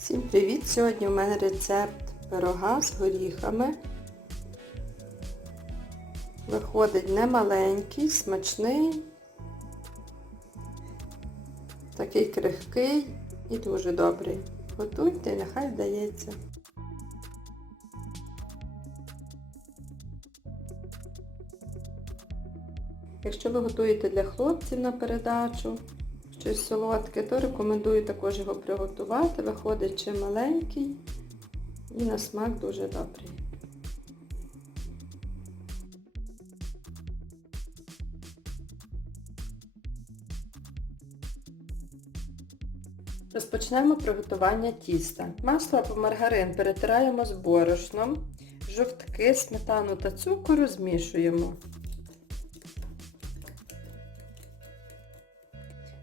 Всім привіт! Сьогодні у мене рецепт пирога з горіхами. Виходить немаленький, смачний, такий крихкий і дуже добрий. Готуйте, нехай вдається. Якщо ви готуєте для хлопців на передачу, щось солодке, то рекомендую також його приготувати. Виходить чи маленький і на смак дуже добрий. Розпочнемо приготування тіста. Масло або маргарин перетираємо з борошном, жовтки, сметану та цукор змішуємо.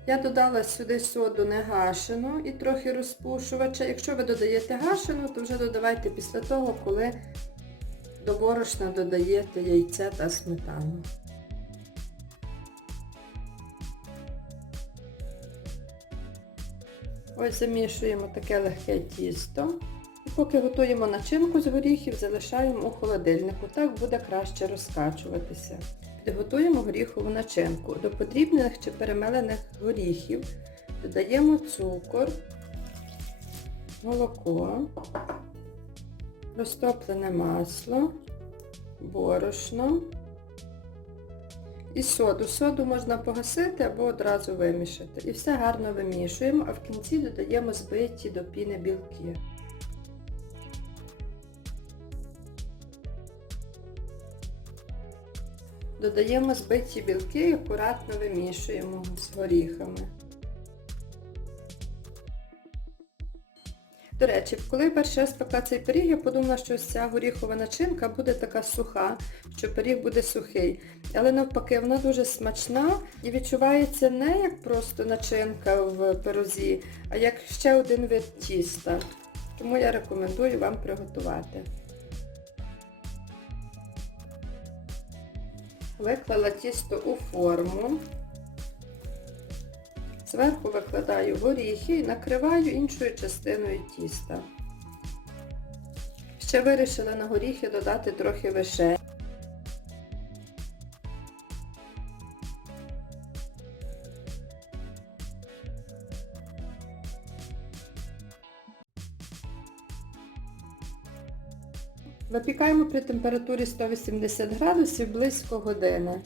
Я додала сюди соду негашену і трохи розпушувача. Якщо ви додаєте гашену, то вже додавайте після того, коли до борошна додаєте яйце та сметану. Ось замішуємо таке легке тісто. І поки готуємо начинку з горіхів, залишаємо у холодильнику. Так буде краще розкачуватися. Підготуємо горіхову начинку. До потрібних чи перемелених горіхів додаємо цукор, молоко, розтоплене масло, борошно і соду. Соду можна погасити або одразу вимішати. І все гарно вимішуємо, а в кінці додаємо збиті до піни білки. Додаємо збиті білки і акуратно вимішуємо з горіхами. До речі, коли перший раз пекла цей пиріг, я подумала, що ось ця горіхова начинка буде така суха, що пиріг буде сухий. Але навпаки, вона дуже смачна і відчувається не як просто начинка в пирозі, а як ще один вид тіста. Тому я рекомендую вам приготувати. Виклала тісто у форму. Зверху викладаю горіхи і накриваю іншою частиною тіста. Ще вирішила на горіхи додати трохи вишень. Випікаємо при температурі 180 градусів близько години.